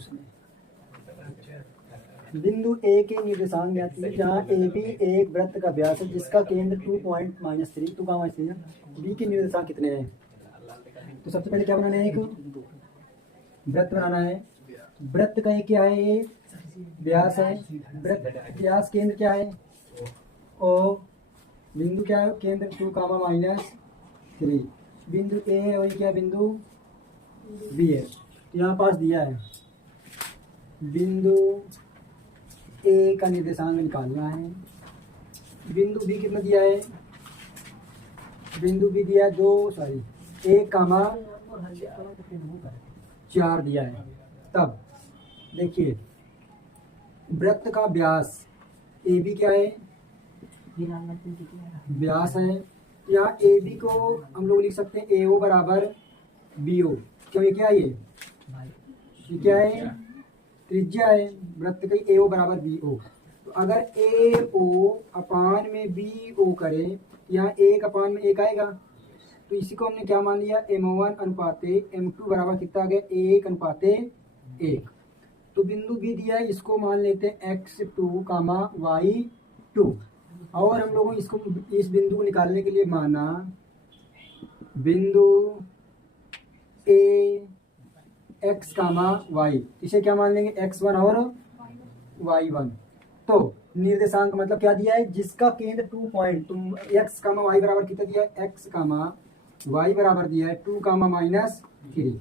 उसने। बिंदु ए के निर्देशांक ज्ञात कीजिए जहाँ ए बी एक वृत्त का व्यास है जिसका केंद्र 2.-3 बी के निर्देशांक कितने हैं। तो सबसे पहले क्या बनाना है, एक वृत्त बनाना है। वृत्त का एक क्या है, ये व्यास है। वृत्त व्यास केंद्र क्या है, ओ। बिंदु क्या है, केंद्र 2, -3। बिंदु ए है और ये क्या बिंदु बी है। तो यहाँ पास दिया है बिंदु ए का निर्देशांक निकालना है। बिंदु बी कितना दिया है, बिंदु बी दिया है 1,4 दिया है। तब देखिए वृत्त का व्यास ए बी क्या है, व्यास है। यहाँ ए बी को हम लोग लिख सकते हैं ए ओ बराबर बी ओ। क्यों, ये क्या है, ये क्या है, त्रिज्या है वृत्त की, ए ओ बराबर बी ओ। तो अगर ए ओ अपान में बी ओ करे, यहाँ एक अपान में एक आएगा। तो इसी को हमने क्या मान लिया, M1 अनुपाते M2 बराबर कितना आ गया, 1:1। तो बिंदु बी दिया है, इसको मान लेते हैं x2, y2। और हम लोगों इसको इस बिंदु को निकालने के लिए माना बिंदु ए x, y। इसे क्या मान लेंगे, x1 और y1। तो निर्देशांक मतलब क्या दिया है, जिसका केंद्र 2 पॉइंट, तुम x, y बराबर कितना दिया है, x, y बराबर दिया है 2, -3।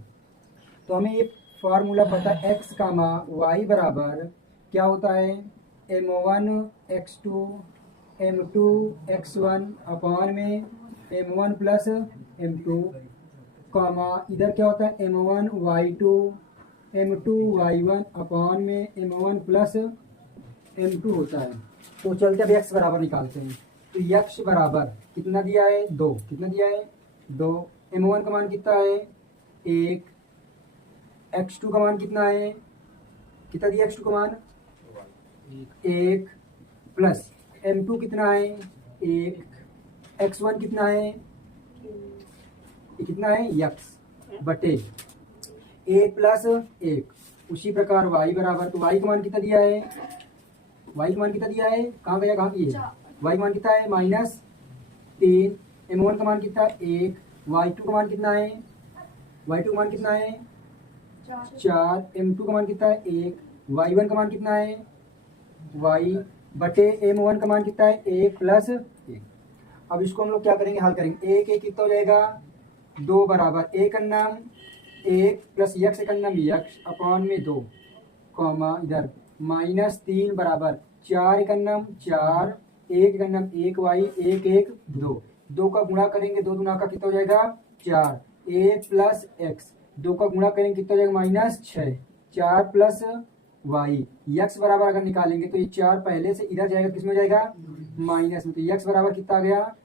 तो हमें ये फार्मूला पता है, x, y बराबर क्या होता है, M1 x2 M2 x1 अपान में M1 प्लस M2, इधर क्या होता है, M1 y2 M2 y1 अपान में M1 प्लस M2 होता है। तो चलते अब x बराबर निकालते हैं। तो x बराबर कितना दिया है, 2। कितना दिया है, 2। M1 का मान कितना है, 1। x2 का मान कितना है, कितना दिया x2 का मान, 1 प्लस M2 कितना है, 1। x1 कितना है, कितना है, x बटे 1 प्लस 1। उसी प्रकार y बराबर, तो y का मान कितना दिया है, y का मान कितना दिया है, कहाँ गया, कहाँ की है, y का मान कितना है, -3। M1 का मान कितना है, 1। y2 का मान कितना है, y2 का मान कितना है, 4। M2 का मान कितना है, 1। y1 का मान कितना है, y बटे M1 का मान कितना है, 1 प्लस 1। अब इसको हम लोग क्या करेंगे, हल करेंगे। 1 1 कितना हो जाएगा, 2 बराबर 1 अन्नम 1 प्लस x एक अन्नम x अपान में 2, इधर -3 बराबर 4 एक अन्नम 4, 1 एक अन्नम 1 y 1 1 2। 2 का गुणा करेंगे, 2 दूना का कितना हो जाएगा, 4। 1 प्लस x, 2 का गुणा करेंगे कितना हो जाएगा, -6। 4 प्लस y, x बराबर अगर निकालेंगे तो ये 4 पहले से इधर जाएगा, किसमें जाएगा, माइनस में। तो x बराबर कितना आ गया,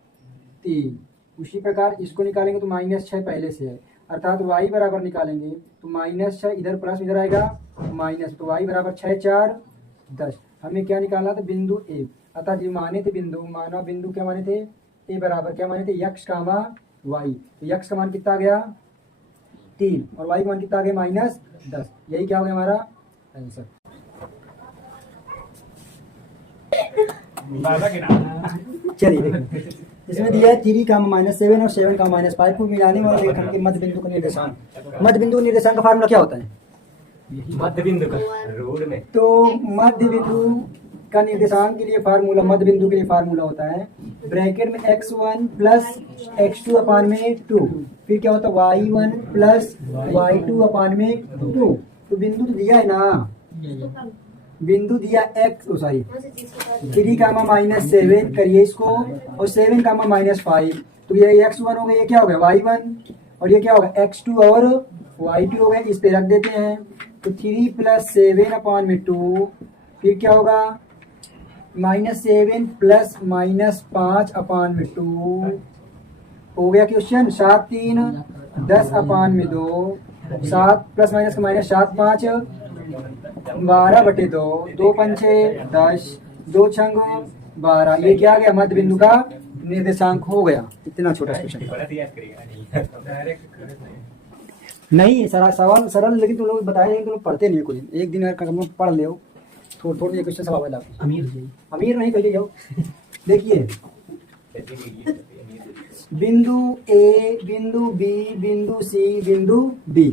3। उसी प्रकार इसको निकालेंगे तो -6 पहले से है, अर्थात y बराबर निकालेंगे तो -6 इधर प्लस इधर आएगा माइनस। तो y बराबर 6 4 10। हमें क्या निकालना था, बिंदु ए। अर्थात ये माने थे बिंदु, माना बिंदु क्या माने थे, ए बराबर क्या माने थे, x, y। तो x का मान कितना आ गया, 3 और y का मान कितना आ गया, -10। यही क्या हो गया हमारा आंसर। चलिए देखिए, इसमें दिया है 3, -7 और 7, -5 को मिलाने वाले रेखाखंड के मध्य बिंदु का निर्देशांक। मध्य बिंदु निर्देशांक का फार्मूला क्या होता है, मध्य बिंदु का रूल में। तो मध्य बिंदु का निर्देशांक के लिए फार्मूला, मध्य बिंदु के लिए फार्मूला होता है ब्रैकेट में x1 प्लस x2 अपान में 2, फिर क्या होता है y1 प्लस y2 अपान में 2। तो बिंदु तो दिया है ना, बिंदु दिया x, 3, -7 करिए इसको, और 7, -5। तो ये x1 हो गया, ये क्या हो गया, y1, और ये क्या होगा, x2 और y2 हो गया। इस पे रख देते हैं। तो 3 + 7 अपान में 2, फिर क्या होगा, -7 प्लस -5 अपान में 2 हो गया क्वेश्चन। 7 3 10 अपान में 2, 7 प्लस माइनस का माइनस, 7 5 12 बटे 2, 2 5 10, 2 छंग 12। ये क्या आ गया, मध्य बिंदु का निर्देशांक हो गया। इतना छोटा क्वेश्चन। नहीं सवाल सरल, लेकिन तुम लोग बताए नहीं, तुम लोग पढ़ते नहीं हो कुछ। एक दिन अगर कम पढ़ ले थोड़ा थोड़ा क्वेश्चन सवाल अमीर नहीं पहले जाओ। देखिए बिंदु ए, बिंदु बी, बिंदु सी, बिंदु डी।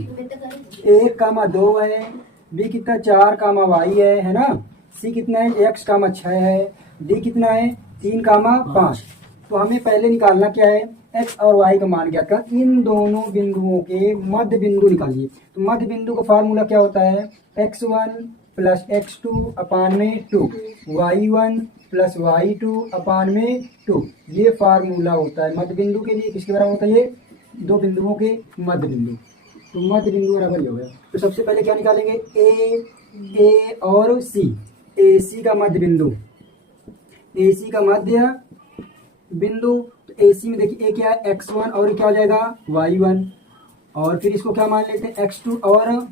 1,2 है, बी कितना 4, है ना, सी कितना है x, 6 है, डी कितना है 3, 5। तो हमें पहले निकालना क्या है, x और y का मान ज्ञात कर। इन दोनों बिंदुओं के मध्य बिंदु निकालिए। तो मध्य बिंदु का फार्मूला क्या होता है, x1 प्लस x2 अपान में 2, y1 प्लस y2 अपान में 2। ये फार्मूला होता है मध्य बिंदु के लिए। किसके बराबर होता है ये, दो बिंदुओं के मध्य बिंदु। तो मध्य बिंदु बराबर हो गया। तो सबसे पहले क्या निकालेंगे, ए और सी। ए सी का मध्य बिंदु, ए सी का मध्य बिंदु। तो ए सी में देखिए ए क्या है x1 और क्या हो जाएगा y1, और फिर इसको क्या मान लेते हैं x2 और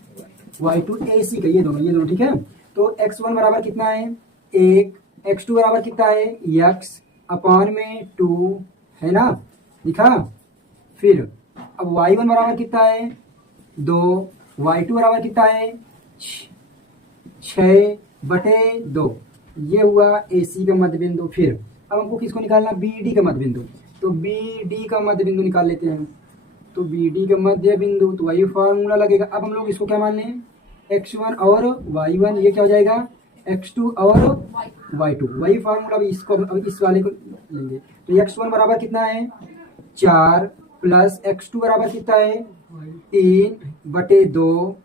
y2। ए सी का ये दोनों ठीक है। तो x1 बराबर कितना है 1, x2 बराबर कितना है x अपान में 2, है ना, लिखा। फिर अब y1 बराबर कितना है 2, y2 बराबर कितना है 6/2। ये हुआ AC का मध्य बिंदु। फिर अब हमको किसको निकालना, BD का मध्य बिंदु। तो BD का मध्य बिंदु निकाल लेते हैं। तो BD का मध्य बिंदु, तो वही फार्मूला लगेगा। अब हम लोग इसको क्या मान लें, x1 और y1, ये क्या हो जाएगा x2 और y2। वही फार्मूला अब इस वाले को लेंगे। तो x1 बराबर कितना है 4 प्लस x2 बराबर कितना है 3/2,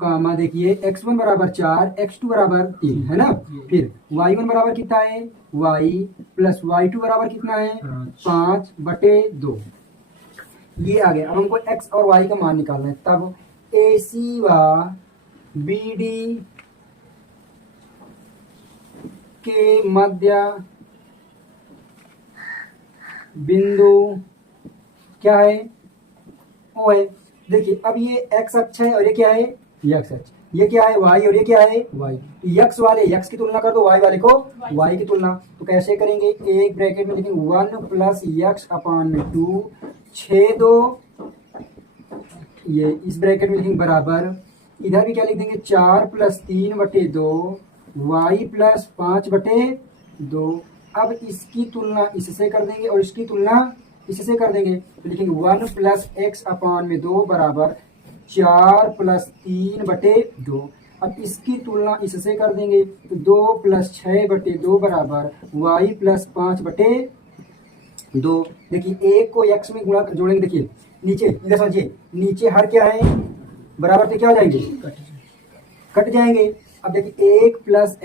कामा देखिए x1 बराबर 4, x2 बराबर 3, है ना। फिर y1 बराबर कितना है y प्लस y2 बराबर कितना है 5/2। ये आ गया। अब हमको x और y का मान निकालना है। तब AC व BD के मध्य बिंदु क्या है, O है। देखिए अब ये x अक्ष है और ये क्या है x अक्ष, ये क्या है y और ये क्या है y। x वाले x की तुलना कर दो, y वाले को y की तुलना। तो कैसे करेंगे, एक ब्रैकेट में लिखेंगे 1 प्लस x अपान में 2, 6/2, ये इस ब्रैकेट में लिखेंगे बराबर। इधर भी क्या लिख देंगे 4 प्लस 3/2, y प्लस 5/2। अब इसकी तुलना इससे कर देंगे और इसकी तुलना इससे कर देंगे। तो लिखेंगे 1 प्लस x अपान में 2 बराबर 4 प्लस 3/2। अब इसकी तुलना इससे कर देंगे। तो 2 प्लस 6/2 बराबर y प्लस 5/2। देखिए एक को x में गुणा जोड़ेंगे। देखिए नीचे इधर समझिए, नीचे हर क्या है बराबर से क्या हो जाएंगे, कट जाएंगे। अब देखिए 1 प्लस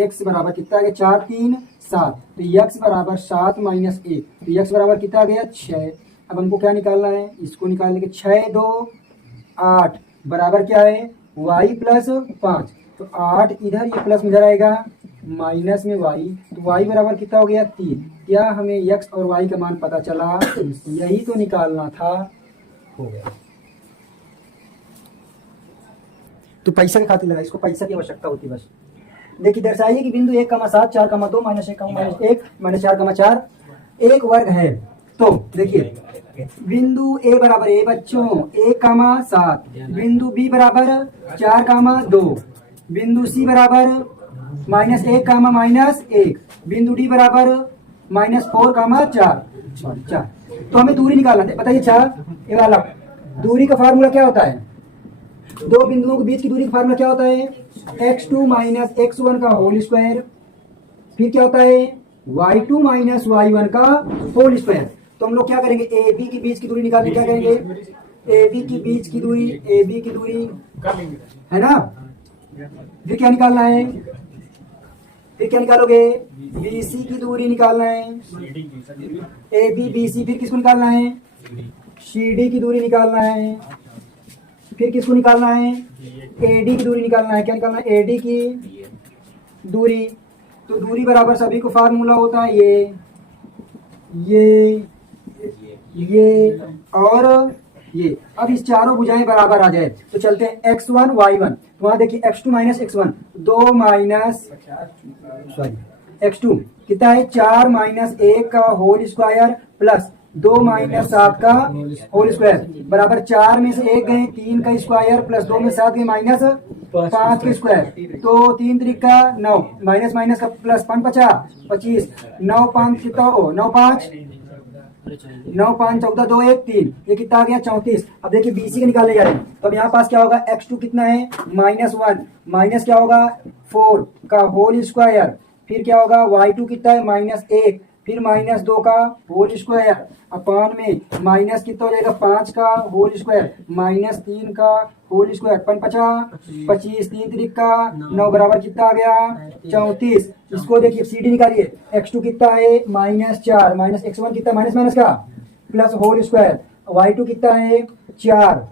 x बराबर कितना आ गया 4 3 7। तो x बराबर 7 माइनस 1, तो x बराबर कितना आ गया 6। अब हमको क्या निकालना है, इसको निकालने के 6 2 8 बराबर क्या है y प्लस 5। तो 8 इधर, ये प्लस इधर आएगा, माइनस में y। तो y बराबर कितना हो गया 3। क्या हमें x और y का मान पता चला, यही तो निकालना था, हो गया। तो पैसा के खातिर लगा, इसको पैसा की आवश्यकता होती है बस। देखिए दर्शाइए कि बिंदु 1,7 4,2 -1 -1 -4,4 एक वर्ग है। तो देखिए बिंदु A बराबर A बच्चों 1,7, बिंदु B बराबर 4,2, बिंदु C बराबर -1, -1, बिंदु D बराबर -4,4। तो हमें दूरी निकालना है, बताइए 4 ये वाला। दूरी का फार्मूला क्या होता है, दो बिंदुओं के बीच की दूरी का फार्मूला क्या होता है x2 माइनस x1 का होल स्क्वायर। फिर क्या होता है y2 माइनस y1 का होल स्क्वायर। तो हम लोग क्या करेंगे, AB के बीच की दूरी निकालने क्या करेंगे, AB की बीच की दूरी, AB की दूरी है ना। फिर क्या निकालना है, फिर क्या निकालोगे, BC की दूरी निकालना है, AB BC। फिर किसको निकालना है, CD की दूरी निकालना है। फिर किसको निकालना है, AD की दूरी निकालना है। क्या निकालना है, AD की दूरी। तो दूरी बराबर सभी को फार्मूला होता है ये और ये। अब इस चारों भुजाएं बराबर आ जाए तो चलते हैं x1 y1। तो वहां देखिए x2 minus x1 2 minus x2 कितना है 4 -1 का होल स्क्वायर प्लस 2 माइनस 7 का होल स्क्वायर बराबर 4 में से 1 गए 3 का स्क्वायर प्लस 2 में 7 गए माइनस 5 का स्क्वायर। तो 3 त्रिका 9 माइनस माइनस का प्लस 5 50 25 9 5 कितना हो 9 5 9 5 14 2 1 3 ये कितना आ गया 34। अब देखिए बीसी का निकाले जा रहे हैं तो अब यहाँ पास क्या होगा x2 कितना है -1 माइनस क्या होगा 4 का होल स्क्वायर फिर क्या होगा y2 कितना है -1 फिर -2 का होल स्क्वायर अपान में माइनस कितना हो जाएगा 5 का होल स्क्वायर -3 का होल स्क्वायर 50 25 3 त्रिक का 9 बराबर कितना आ गया 34। इसको देखिए सीडी निकालिए x2 कितना है -4 माइनस x1 कितना माइनस माइनस का प्लस होल स्क्वायर y2 कितना है 4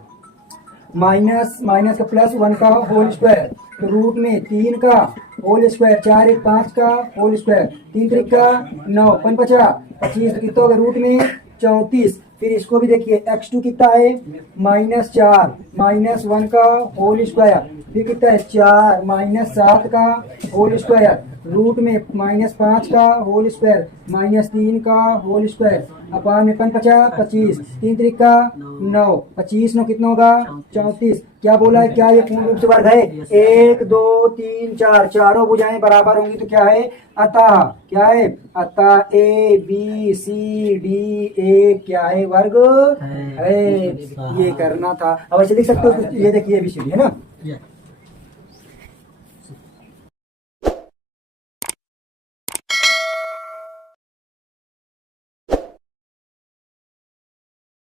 माइनस माइनस का प्लस 1 का होल स्क्वायर तो रूट में 3 का होल स्क्वायर 4 1 5 का होल स्क्वायर 3 त्रिक का 9 5 50 25 कितना होगा रूट में 34। फिर इसको भी देखिए x2 कितना है -4 -1 का होल स्क्वायर फिर कितना है 4 -7 का होल स्क्वायर रूट में -5 का होल स्क्वायर -3 का होल स्क्वायर अपान में 50 25 3 त्रिक का 9 25 9 कितना होगा 34। क्या बोला है क्या ये पूर्ण रूप से वर्ग है 1 2 3 4 चारों भुजाएं बराबर होंगी तो क्या है अतः क्या है अतः A B C D A क्या है वर्ग है। ये करना था अब ऐसे लिख सकते हो ये देखिए ABCD है ना।